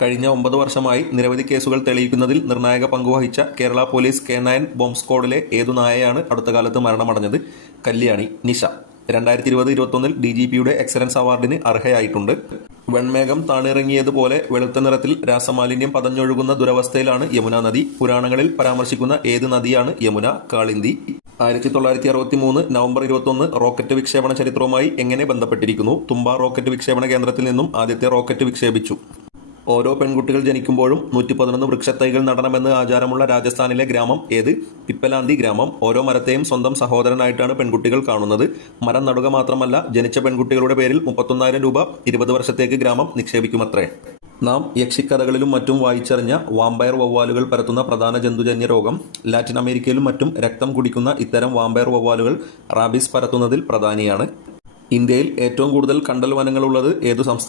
കഴിഞ്ഞ 9 വർഷമായി നിരവധി കേസുകൾ തെളിയിക്കുന്നതിൽ നിർണായക പങ്കുവഹിച്ച കേരള പോലീസ് K9 ബോംബ് സ്ക്വാഡിലെ ഏതു നായയാണ് അടുത്ത കാലത്ത് മരണമടഞ്ഞത്? കല്യാണി നിഷ 2020-21 DGPയുടെ എക്സലൻസ് അവാർഡിന് അർഹയായിട്ടുണ്ട്. വെൺമേഘം താണിറങ്ങിയതുപോലെ വെളുത്ത നിറത്തിൽ രാസമാലിന്യം പതഞ്ഞൊഴുകുന്ന ദുരവസ്ഥയിലാണ് യമുന നദി. പുരാണങ്ങളിൽ പരാമർശിക്കുന്ന ഏത് നദിയാണ് യമുന? കാളിന്തി. 1963 നവംബർ 21 റോക്കറ്റ് വിക്ഷേപണ ചരിത്രവുമായി എങ്ങനെ ബന്ധപ്പെട്ടിരിക്കുന്നു? തുമ്പ റോക്കറ്റ് വിക്ഷേപണ കേന്ദ്രത്തിൽ നിന്നും ആദ്യത്തെ റോക്കറ്റ് വിക്ഷേപിച്ചു. ഓരോ പെൺകുട്ടികൾ ജനിക്കുമ്പോഴും 111 വൃക്ഷത്തൈകൾ നടണമെന്ന് ആചാരമുള്ള രാജസ്ഥാനിലെ ഗ്രാമം ഏത്? പിപ്പലാന്തി ഗ്രാമം. ഓരോ മരത്തെയും സ്വന്തം സഹോദരനായിട്ടാണ് പെൺകുട്ടികൾ കാണുന്നത്. മരം നടുക മാത്രമല്ല, ജനിച്ച പെൺകുട്ടികളുടെ പേരിൽ 31,000 രൂപ 20 വർഷത്തേക്ക് ഗ്രാമം നിക്ഷേപിക്കുമത്രേ. നാം യക്ഷിക്കഥകളിലും മറ്റും വായിച്ചറിഞ്ഞ വാമ്പയർ വവ്വാലുകൾ പരത്തുന്ന പ്രധാന ജന്തുജന്യ രോഗം. ലാറ്റിൻ അമേരിക്കയിലും മറ്റും രക്തം കുടിക്കുന്ന ഇത്തരം വാമ്പയർ വവ്വാലുകൾ റാബീസ് പരത്തുന്നതിൽ പ്രധാനിയാണ്. ഇന്ത്യയിൽ ഏറ്റവും കൂടുതൽ കണ്ടൽ വനങ്ങളുള്ളത് ഏതു സംസ്ഥാനത്താണ്?